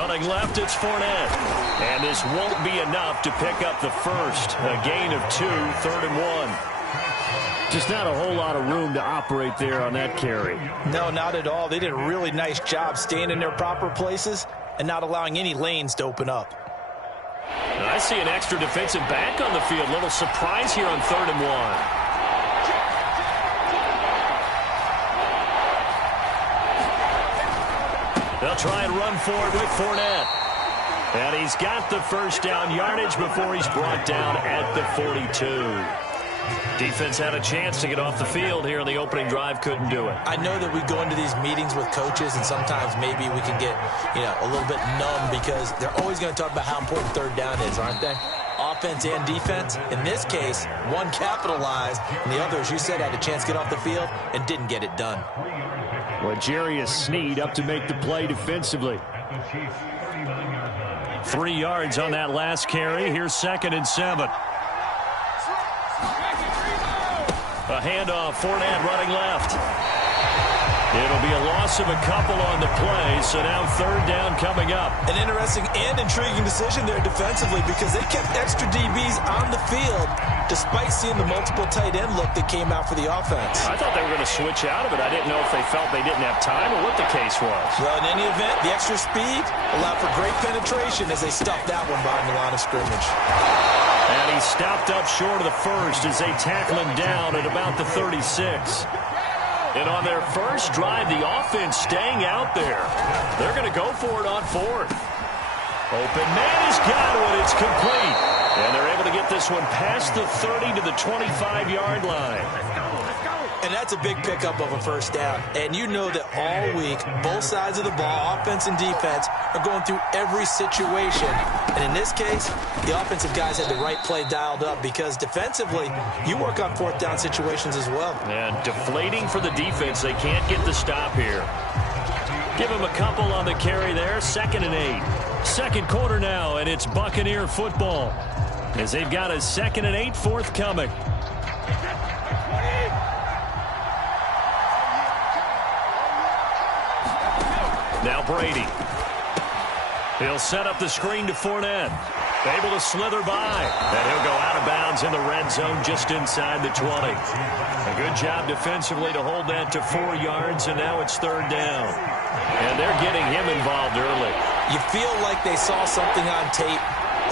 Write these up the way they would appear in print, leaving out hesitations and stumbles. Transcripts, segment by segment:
Running left, it's Fournette. And this won't be enough to pick up the first. A gain of 2, 3rd and 1. Just not a whole lot of room to operate there on that carry. No, not at all. They did a really nice job staying in their proper places and not allowing any lanes to open up. I see an extra defensive back on the field. Little surprise here on 3rd and 1. They'll try and run forward with Fournette. And he's got the first down yardage before he's brought down at the 42. Defense had a chance to get off the field here in the opening drive, couldn't do it. I know that we go into these meetings with coaches, and sometimes maybe we can get, a little bit numb because they're always going to talk about how important 3rd down is, aren't they? Offense and defense. In this case, one capitalized, and the other, as you said, had a chance to get off the field and didn't get it done. Well, Jarius Sneed up to make the play defensively. 3 yards on that last carry. Here's 2nd and 7. A handoff, Fournette running left. It'll be a loss of a couple on the play, so now 3rd down coming up. An interesting and intriguing decision there defensively because they kept extra DBs on the field despite seeing the multiple tight end look that came out for the offense. I thought they were going to switch out of it. I didn't know if they felt they didn't have time or what the case was. Well, in any event, the extra speed allowed for great penetration as they stuffed that one behind the line of scrimmage. And he stopped up short of the first as they tackle him down at about the 36. And on their first drive, the offense staying out there. They're going to go for it on 4th. Open man has got it. It's complete. And they're able to get this one past the 30 to the 25-yard line. And that's a big pickup of a first down. And you know that all week, both sides of the ball, offense and defense, are going through every situation. And in this case, the offensive guys had the right play dialed up because defensively, you work on 4th down situations as well. And deflating for the defense. They can't get the stop here. Give him a couple on the carry there. 2nd and 8. Second quarter now, and it's Buccaneer football as they've got a 2nd and 8 forthcoming. Now Brady. He'll set up the screen to Fournette. Able to slither by. And he'll go out of bounds in the red zone just inside the 20. A good job defensively to hold that to 4 yards, and now it's 3rd down. And they're getting him involved early. You feel like they saw something on tape,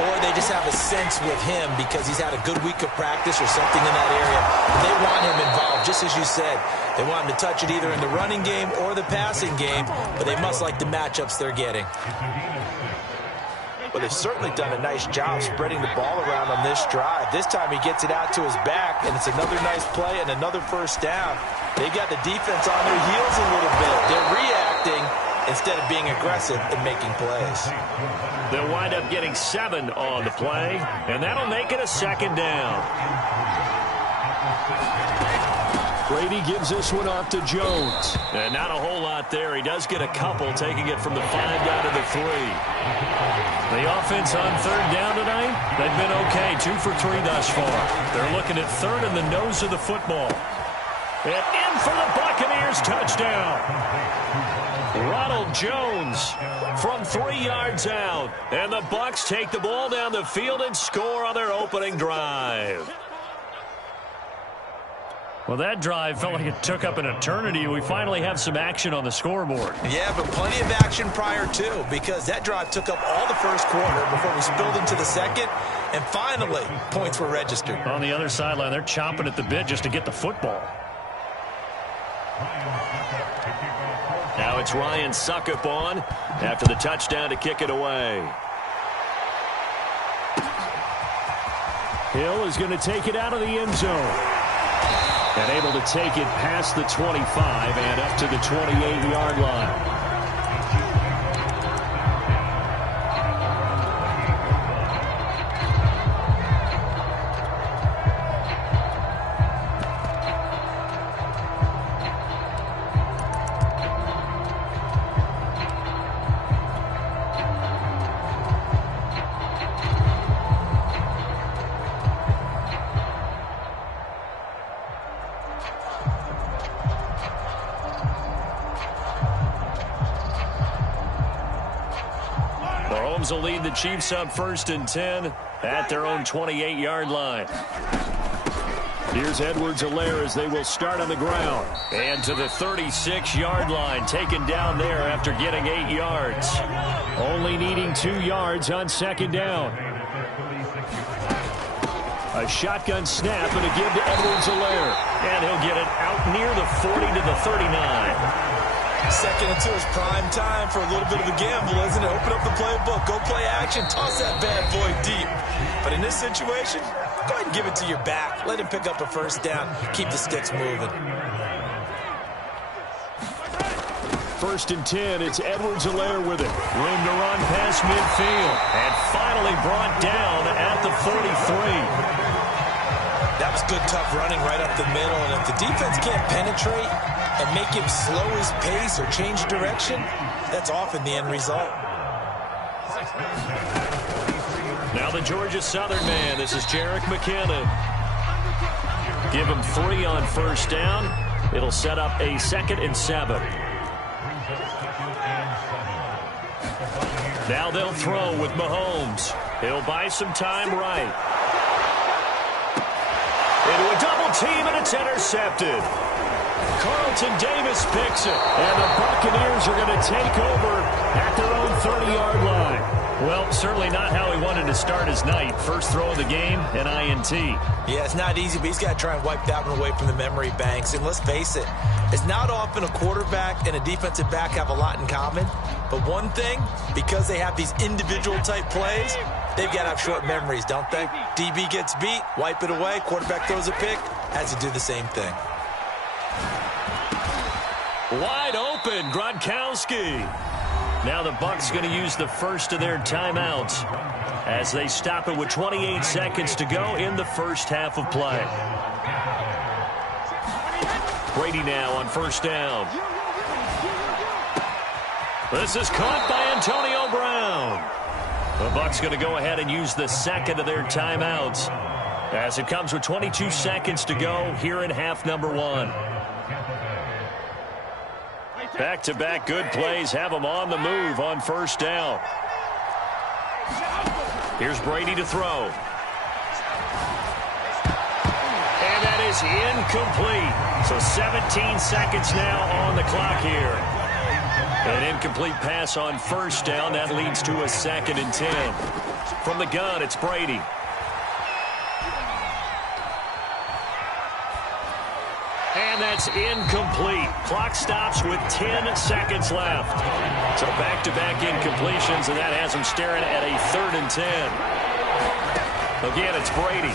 or they just have a sense with him because he's had a good week of practice or something in that area. They want him involved, just as you said. They want him to touch it either in the running game or the passing game, but they must like the matchups they're getting. Well, they've certainly done a nice job spreading the ball around on this drive. This time he gets it out to his back, and it's another nice play and another first down. They've got the defense on their heels a little bit. They're reacting instead of being aggressive and making plays. They'll wind up getting 7 on the play, and that'll make it a 2nd down. Brady gives this one off to Jones. And not a whole lot there. He does get a couple, taking it from the 5 down to the 3. The offense on 3rd down tonight, they've been okay. 2 for 3 thus far. They're looking at 3rd in the nose of the football. And in for the Buccaneers, touchdown. Ronald Jones from 3 yards out. And the Bucs take the ball down the field and score on their opening drive. Well, that drive felt like it took up an eternity. We finally have some action on the scoreboard. Yeah, but plenty of action prior to, because that drive took up all the first quarter before we spilled into the second, and finally, points were registered. On the other sideline, they're chomping at the bit just to get the football. Now it's Ryan Suckup on after the touchdown to kick it away. Hill is going to take it out of the end zone. And able to take it past the 25 and up to the 28-yard line. Mahomes will lead the Chiefs up 1st and 10 at their own 28-yard line. Here's Edwards-Helaire as they will start on the ground. And to the 36-yard line, taken down there after getting 8 yards. Only needing 2 yards on 2nd down. A shotgun snap and a give to Edwards-Helaire. And he'll get it out near the 40 to the 39. 2nd and 2 is prime time for a little bit of a gamble, isn't it? Open up the playbook, go play action, toss that bad boy deep. But in this situation, go ahead and give it to your back. Let him pick up a 1st down. Keep the sticks moving. 1st and 10, it's Edwards-Helaire with it. Room to run past midfield. And finally brought down at the 43. That was good, tough running right up the middle. And if the defense can't penetrate and make him slow his pace or change direction, that's often the end result. Now the Georgia Southern man. This is Jerick McKinnon. Give him 3 on 1st down. It'll set up a 2nd and 7. Now they'll throw with Mahomes. He'll buy some time right. Into a double team, and it's intercepted. Carlton Davis picks it, and the Buccaneers are going to take over at their own 30-yard line. Well, certainly not how he wanted to start his night. First throw of the game, an INT. Yeah, it's not easy, but he's got to try and wipe that one away from the memory banks. And let's face it, it's not often a quarterback and a defensive back have a lot in common. But one thing, because they have these individual type plays, they've got to have short memories, don't they? DB gets beat, wipe it away, quarterback throws a pick, has to do the same thing. Wide open, Gronkowski. Now the Bucs going to use the first of their timeouts as they stop it with 28 seconds to go in the first half of play. Brady now on 1st down. This is caught by Antonio Brown. The Bucs going to go ahead and use the 2nd of their timeouts as it comes with 22 seconds to go here in half number 1. Back-to-back good plays have them on the move on 1st down. Here's Brady to throw. And that is incomplete. So 17 seconds now on the clock here. An incomplete pass on 1st down. That leads to a 2nd and 10. From the gun, it's Brady. And that's incomplete. Clock stops with 10 seconds left. So back-to-back incompletions, and that has them staring at a 3rd and 10. Again, it's Brady.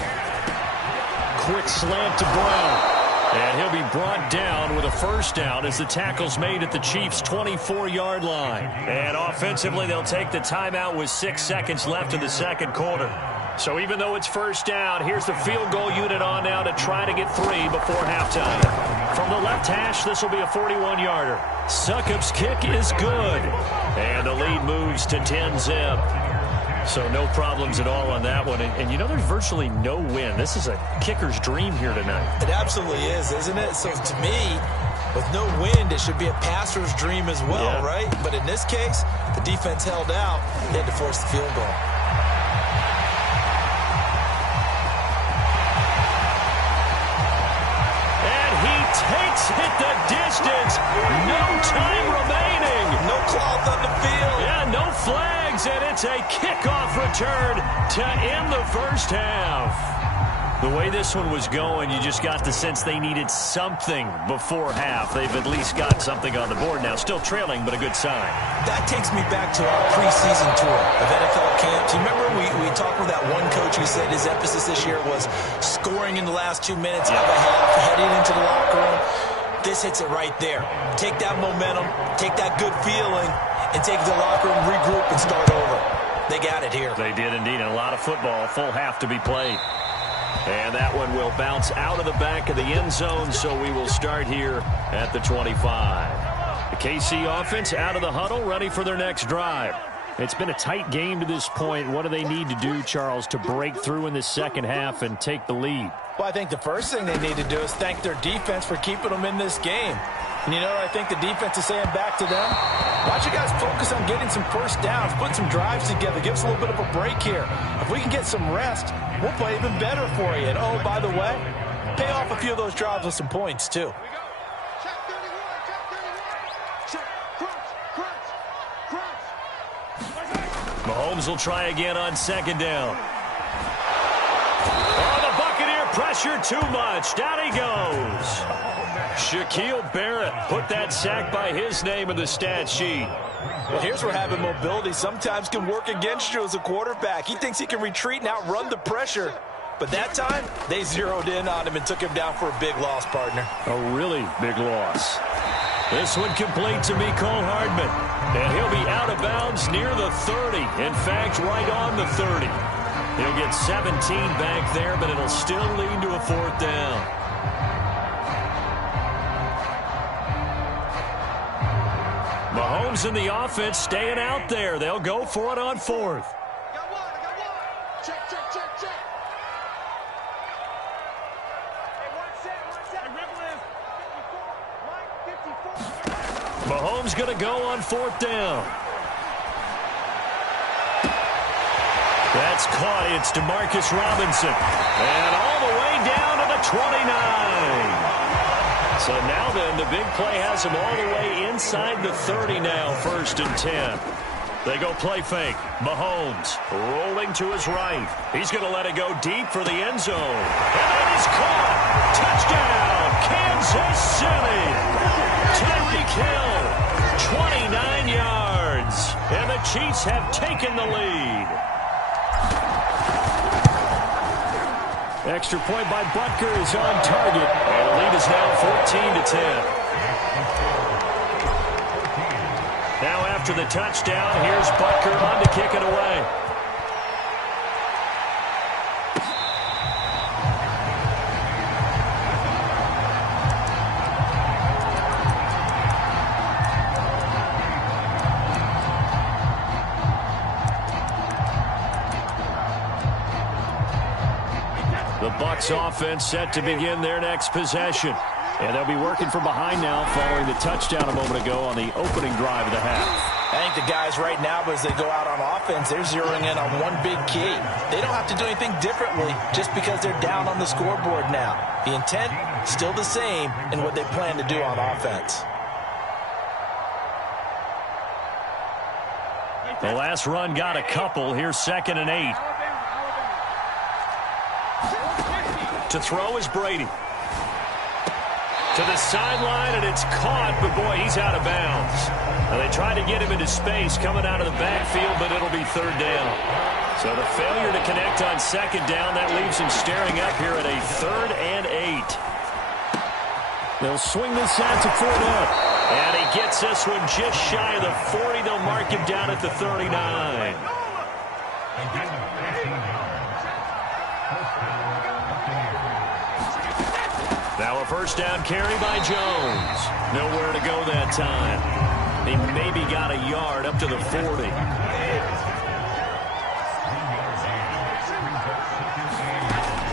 Quick slant to Brown. And he'll be brought down with a 1st down as the tackle's made at the Chiefs' 24-yard line. And offensively, they'll take the timeout with 6 seconds left in the 2nd quarter. So even though it's 1st down, here's the field goal unit on now to try to get 3 before halftime. From the left hash, this will be a 41-yarder. Succop's kick is good. And the lead moves to 10-zip. So no problems at all on that one. And you know, there's virtually no wind. This is a kicker's dream here tonight. It absolutely is, isn't it? So to me, with no wind, it should be a passer's dream as well, right? But in this case, the defense held out. They had to force the field goal. Takes it the distance. No time remaining. No cloth on the field. Yeah, no flags, and it's a kickoff return to end the 1st half. The way this one was going, you just got the sense they needed something before half. They've at least got something on the board now. Still trailing, but a good sign. That takes me back to our preseason tour of NFL camps. You remember we talked with that one coach who said his emphasis this year was scoring in the last 2 minutes of a half, heading into the locker room. This hits it right there. Take that momentum, take that good feeling, and take it to the locker room, regroup, and start over. They got it here. They did indeed. And a lot of football, full half to be played. And that one will bounce out of the back of the end zone, so we will start here at the 25. The KC offense out of the huddle, ready for their next drive. It's been a tight game to this point. What do they need to do, Charles, to break through in this 2nd half and take the lead? Well, I think the first thing they need to do is thank their defense for keeping them in this game. And you know what I think the defense is saying back to them? Why don't you guys focus on getting some first downs, put some drives together, give us a little bit of a break here. If we can get some rest, we'll play even better for you. And, oh, by the way, pay off a few of those drives with some points, too. Mahomes will try again on second down. Oh, the Buccaneer pressure too much. Down he goes. Shaquille Barrett put that sack by his name in the stat sheet. Well, here's where having mobility sometimes can work against you as a quarterback. He thinks he can retreat and outrun the pressure. But that time, they zeroed in on him and took him down for a big loss, partner. A really big loss. This one complete to Mecole Hardman. And he'll be out of bounds near the 30. In fact, right on the 30. He'll get 17 back there, but it'll still lead to a fourth down. Mahomes and the offense staying out there. They'll go for it on fourth. Mahomes going to go on fourth down. That's caught. It's Demarcus Robinson. And all the way down to the 29. So now then, the big play has him all the way inside the 30 now, 1st and 10. They go play fake. Mahomes rolling to his right. He's going to let it go deep for the end zone. And that is caught. Touchdown, Kansas City. Tyreek Hill, 29 yards. And the Chiefs have taken the lead. Extra point by Butker is on target. And the lead is now 14-10. Now after the touchdown, here's Butker on to kick it away. The Bucs offense set to begin their next possession. And they'll be working from behind now following the touchdown a moment ago on the opening drive of the half. I think the guys right now, as they go out on offense, they're zeroing in on one big key. They don't have to do anything differently just because they're down on the scoreboard now. The intent, still the same in what they plan to do on offense. The last run got a couple. Here's 2nd and 8. To throw is Brady. To the sideline, and it's caught, but boy, he's out of bounds. Now, they tried to get him into space coming out of the backfield, but it'll be 3rd down. So the failure to connect on 2nd down, that leaves him staring up here at a 3rd and 8. They'll swing this out to Fournette. And he gets this one just shy of the 40. They'll mark him down at the 39. Now a 1st down carry by Jones. Nowhere to go that time. He maybe got a yard up to the 40.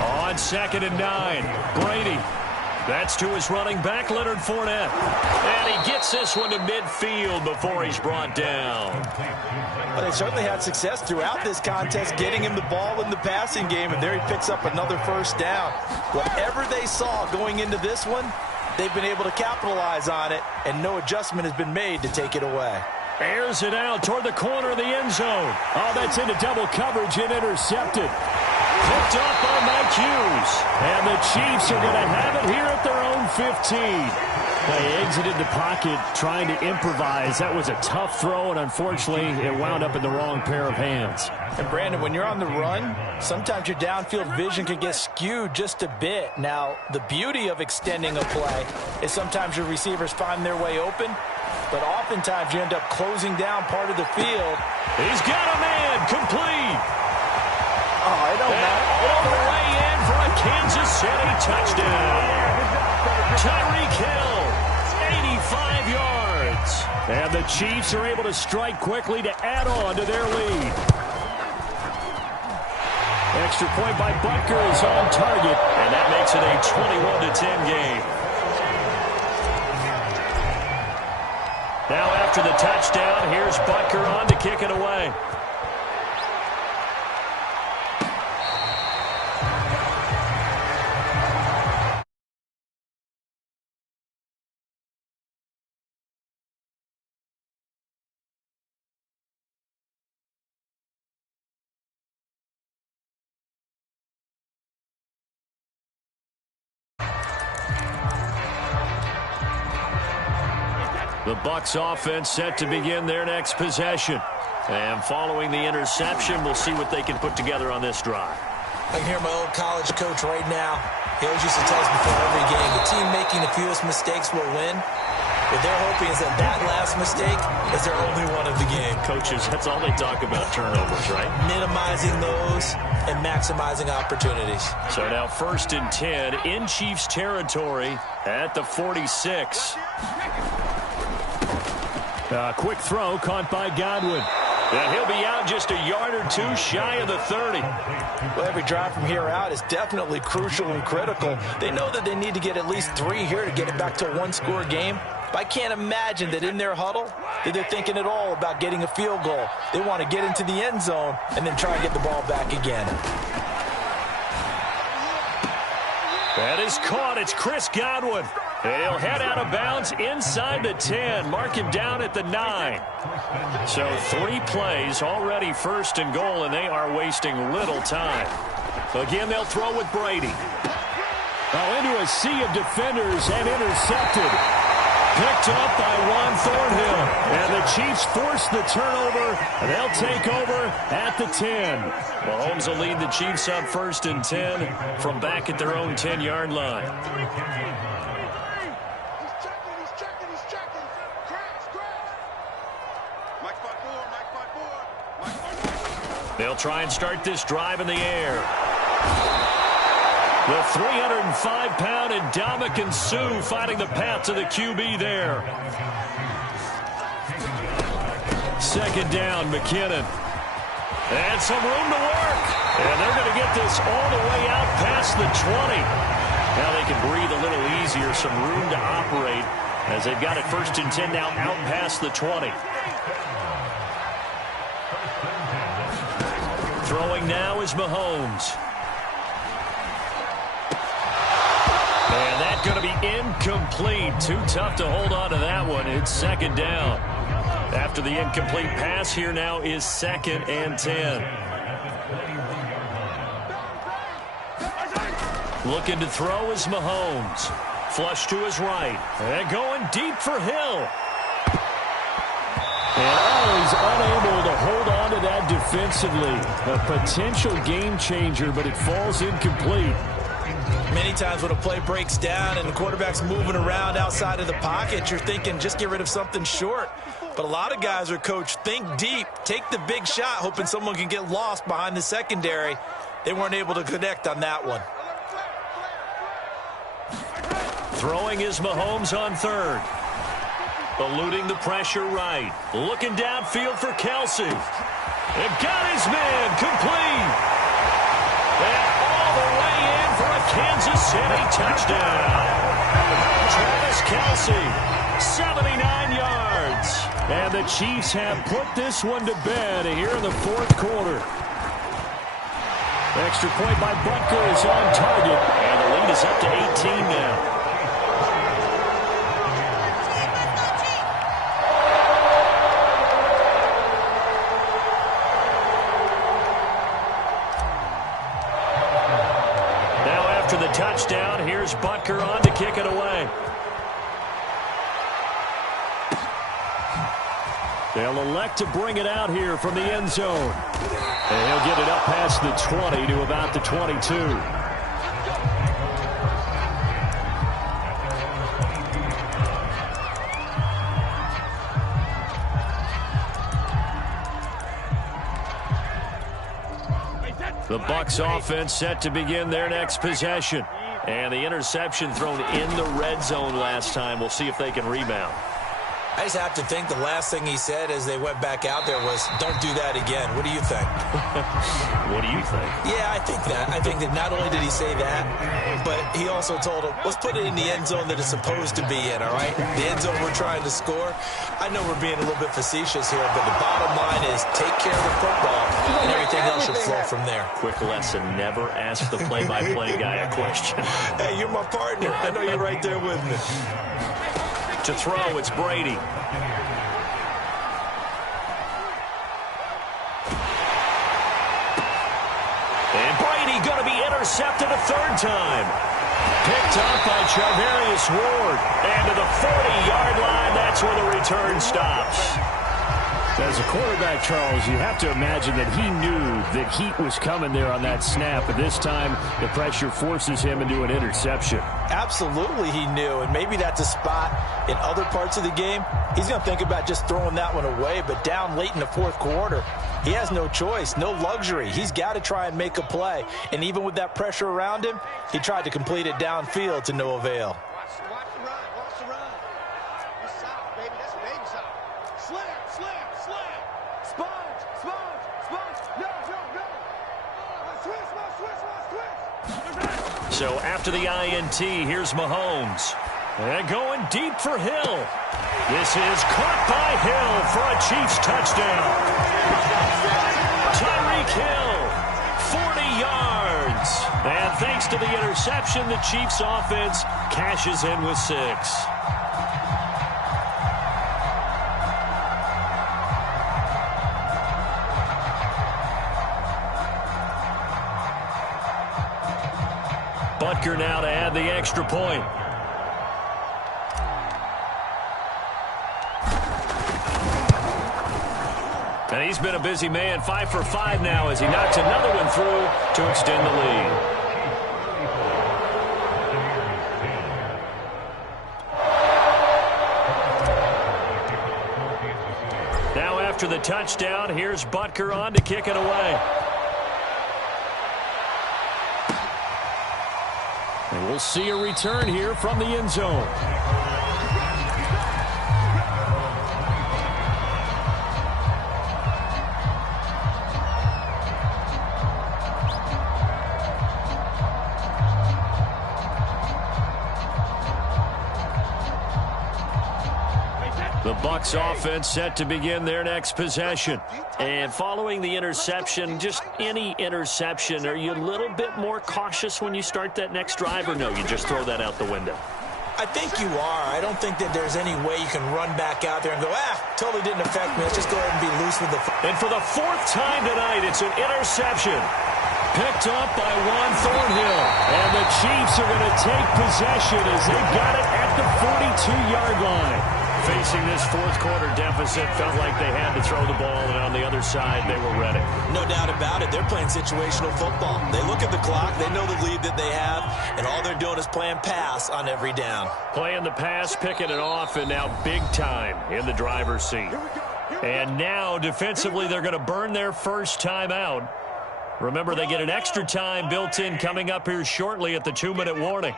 On 2nd and 9, Brady. That's to his running back, Leonard Fournette. And he gets this one to midfield before he's brought down. But they certainly had success throughout this contest, getting him the ball in the passing game, and there he picks up another 1st down. Whatever they saw going into this one, they've been able to capitalize on it, and no adjustment has been made to take it away. Airs it out toward the corner of the end zone. Oh, that's into double coverage and intercepted. Picked up by Mike Hughes. And the Chiefs are going to have it here at their own 15. They exited the pocket trying to improvise. That was a tough throw, and unfortunately, it wound up in the wrong pair of hands. And, Brandon, when you're on the run, sometimes your downfield vision can get skewed just a bit. Now, the beauty of extending a play is sometimes your receivers find their way open, but oftentimes you end up closing down part of the field. He's got a man complete. Oh, it don't matter. All the way in for a Kansas City touchdown. Tyreek Hill, 85 yards. And the Chiefs are able to strike quickly to add on to their lead. Extra point by Butker is on target, and that makes it a 21-10 game. Now after the touchdown, here's Butker on to kick it away. The Bucs offense set to begin their next possession. And following the interception, we'll see what they can put together on this drive. I can hear my old college coach right now. He always used to tell us before every game, the team making the fewest mistakes will win. What they're hoping is that that last mistake is their only one of the game. Coaches, that's all they talk about, turnovers, right? Minimizing those and maximizing opportunities. So now 1st and 10 in Chiefs territory at the 46. Quick throw caught by Godwin. And he'll be out just a yard or two shy of the 30. Well, every drive from here out is definitely crucial and critical. They know that they need to get at least 3 here to get it back to a one-score game. But I can't imagine that in their huddle that they're thinking at all about getting a field goal. They want to get into the end zone and then try and get the ball back again. That is caught. It's Chris Godwin. And he'll head out of bounds inside the 10. Mark him down at the 9. So 3 plays already 1st and goal, and they are wasting little time. Again, they'll throw with Brady. Now into a sea of defenders and intercepted. Picked up by Juan Thornhill. And the Chiefs force the turnover. They'll take over at the 10. Mahomes will lead the Chiefs on 1st and 10 from back at their own 10-yard line. They'll try and start this drive in the air. The 305-pound Ndamukong Suh fighting the path to the QB there. 2nd down, McKinnon. And some room to work. And they're going to get this all the way out past the 20. Now they can breathe a little easier, some room to operate as they've got it 1st and 10 now out past the 20. Throwing now is Mahomes. And that's going to be incomplete. Too tough to hold on to that one. It's 2nd down. After the incomplete pass, here now is 2nd and 10. Looking to throw is Mahomes. Flush to his right. And going deep for Hill. And always unable to hold on to that defensively. A potential game changer, but it falls incomplete. Many times when a play breaks down and the quarterback's moving around outside of the pocket, you're thinking just get rid of something short. But a lot of guys are coached, think deep, take the big shot, hoping someone can get lost behind the secondary. They weren't able to connect on that one. Throwing is Mahomes on 3rd. Eluding the pressure right. Looking downfield for Kelsey. And got his man complete. And all the way in for a Kansas City touchdown. Travis Kelsey, 79 yards. And the Chiefs have put this one to bed here in the 4th quarter. Extra point by Butker is on target. And the lead is up to 18 now. Touchdown. Here's Butker on to kick it away. They'll elect to bring it out here from the end zone. And he'll get it up past the 20 to about the 22. The Bucs offense set to begin their next possession. And the interception thrown in the red zone last time. We'll see if they can rebound. I just have to think the last thing he said as they went back out there was, don't do that again. What do you think? What do you think? Yeah, I think that. I think that not only did he say that, but he also told him, let's put it in the end zone that it's supposed to be in, all right? The end zone we're trying to score. I know we're being a little bit facetious here, but the bottom line is take care of the football, and everything else should flow from there. Quick lesson, never ask the play-by-play guy a question. Hey, you're my partner. I know you're right there with me. To throw, it's Brady. And Brady going to be intercepted a third time. Picked up by Charvarius Ward. And to the 40-yard line, that's where the return stops. As a quarterback, Charles, you have to imagine that he knew that heat was coming there on that snap. But this time, the pressure forces him into an interception. Absolutely he knew, and maybe that's a spot in other parts of the game. He's going to think about just throwing that one away, but down late in the fourth quarter, he has no choice, no luxury. He's got to try and make a play, and even with that pressure around him, he tried to complete it downfield to no avail. So after the INT, here's Mahomes. And going deep for Hill. This is caught by Hill for a Chiefs touchdown. Tyreek Hill, 40 yards. And thanks to the interception, the Chiefs offense cashes in with 6. Butker now to add the extra point. And he's been a busy man, 5 for 5 now as he knocks another one through to extend the lead. Now after the touchdown, here's Butker on to kick it away. And we'll see a return here from the end zone. The Bucs offense set to begin their next possession. And following the interception, just any interception, are you a little bit more cautious when you start that next drive, or no, you just throw that out the window? I think you are. I don't think that there's any way you can run back out there and go, totally didn't affect me. Let's just go ahead and be loose with the... And for the 4th time tonight, it's an interception. Picked up by Juan Thornhill. And the Chiefs are going to take possession as they've got it at the 42-yard line. Facing this fourth quarter deficit, felt like they had to throw the ball, and on the other side, they were ready. No doubt about it. They're playing situational football. They look at the clock, they know the lead that they have, and all they're doing is playing pass on every down. Playing the pass, picking it off, and now big time in the driver's seat. And now, defensively, they're going to burn their first time out. Remember, they get an extra time built in coming up here shortly at the 2-minute warning.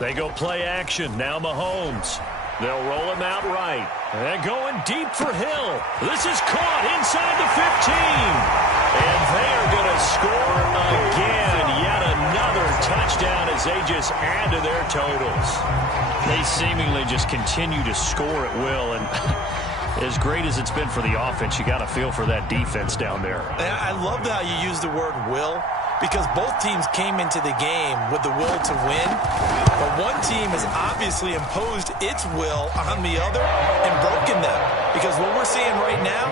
They go play action. Now Mahomes. They'll roll him out right. And going deep for Hill. This is caught inside the 15. And they are going to score again. Yet another touchdown as they just add to their totals. They seemingly just continue to score at will. And as great as it's been for the offense, you got to feel for that defense down there. I love how you use the word will, because both teams came into the game with the will to win, but one team has obviously imposed its will on the other and broken them. Because what we're seeing right now,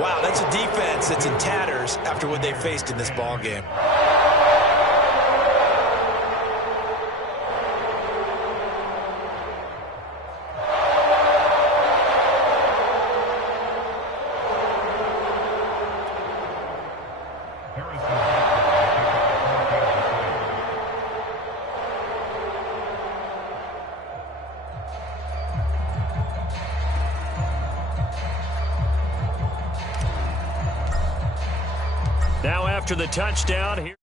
wow, that's a defense that's in tatters after what they faced in this ball game. Now after the touchdown here.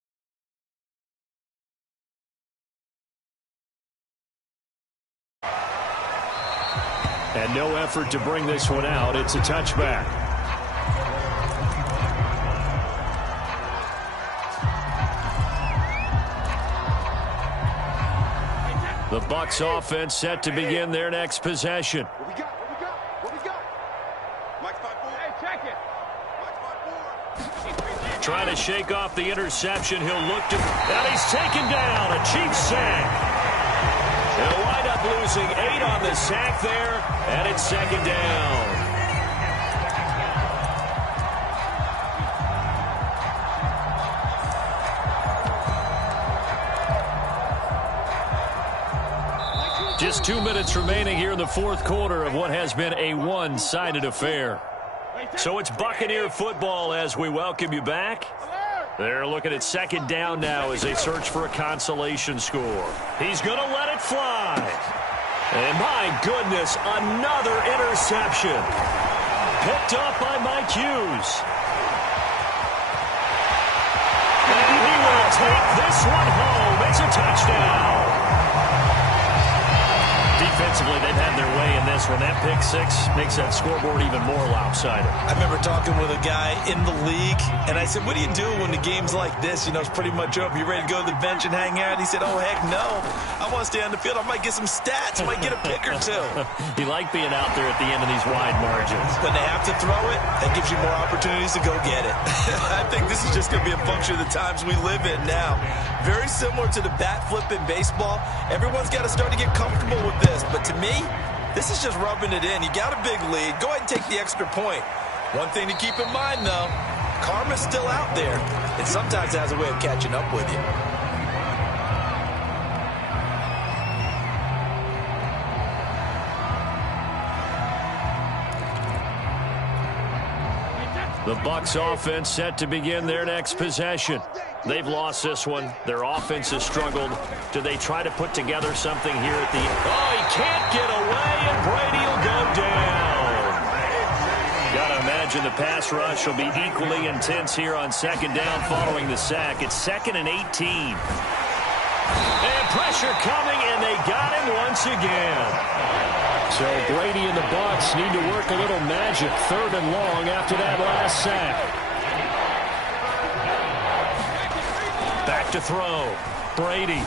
And no effort to bring this one out. It's a touchback. The Bucs offense set to begin their next possession. What we got? Mike's 5-4. Hey, check it. Mike's 5-4. Trying to shake off the interception. He'll look to... And he's taken down. A Chiefs sack. They'll wind up losing 8 on the sack there, and it's second down. Just 2 minutes remaining here in the fourth quarter of what has been a one-sided affair. So it's Buccaneer football as we welcome you back. They're looking at second down now as they search for a consolation score. He's going to let it fly. And my goodness, another interception. Picked up by Mike Hughes. And he will take this one home. It's a touchdown. Defensively, they've had their way in this one. That pick six makes that scoreboard even more lopsided. I remember talking with a guy in the league, and I said, what do you do when the game's like this? You know, it's pretty much over. You ready to go to the bench and hang out? He said, oh, heck no. I want to stay on the field. I might get some stats. I might get a pick or two. You like being out there at the end of these wide margins. When they have to throw it, that gives you more opportunities to go get it. I think this is just going to be a function of the times we live in now. Very similar to the bat flip in baseball. Everyone's got to start to get comfortable with this. But to me, this is just rubbing it in. You got a big lead. Go ahead and take the extra point. One thing to keep in mind, though, karma's still out there. And sometimes it has a way of catching up with you. The Bucs offense set to begin their next possession. They've lost this one. Their offense has struggled. Do they try to put together something here at the end? Oh, he can't get away, and Brady will go down. Got to imagine the pass rush will be equally intense here on second down following the sack. It's 2nd and 18. And pressure coming, and they got him once again. So Brady and the Bucs need to work a little magic 3rd and long after that last sack. Back to throw. Brady.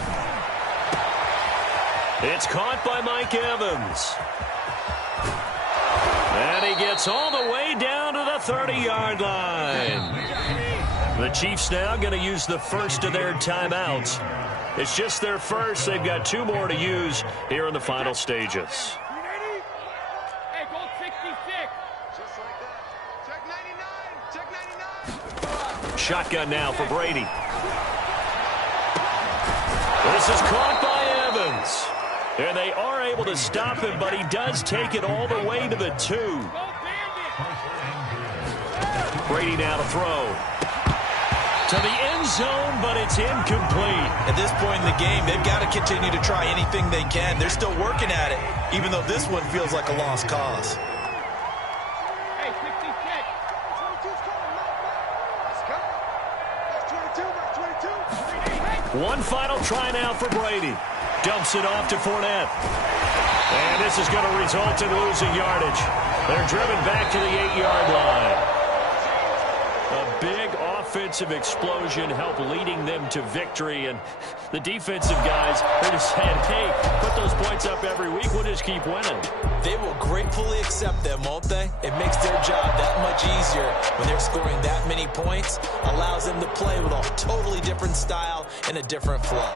It's caught by Mike Evans. And he gets all the way down to the 30-yard line. The Chiefs now going to use the first of their timeouts. It's just their first. They've got 2 more to use here in the final stages. Shotgun now for Brady. This is caught by Evans. And they are able to stop him, but he does take it all the way to the 2. Brady now to throw. To the end zone, but it's incomplete. At this point in the game, they've got to continue to try anything they can. They're still working at it, even though this one feels like a lost cause. One final try now for Brady. Dumps it off to Fournette. And this is going to result in losing yardage. They're driven back to the 8-yard line. A big offensive explosion helped leading them to victory. And the defensive guys are just saying, hey, put those points up every week. We'll just keep winning. They will gratefully accept them, won't they? It makes their job that much easier when they're scoring that many points. Allows them to play with a totally different style and a different flow.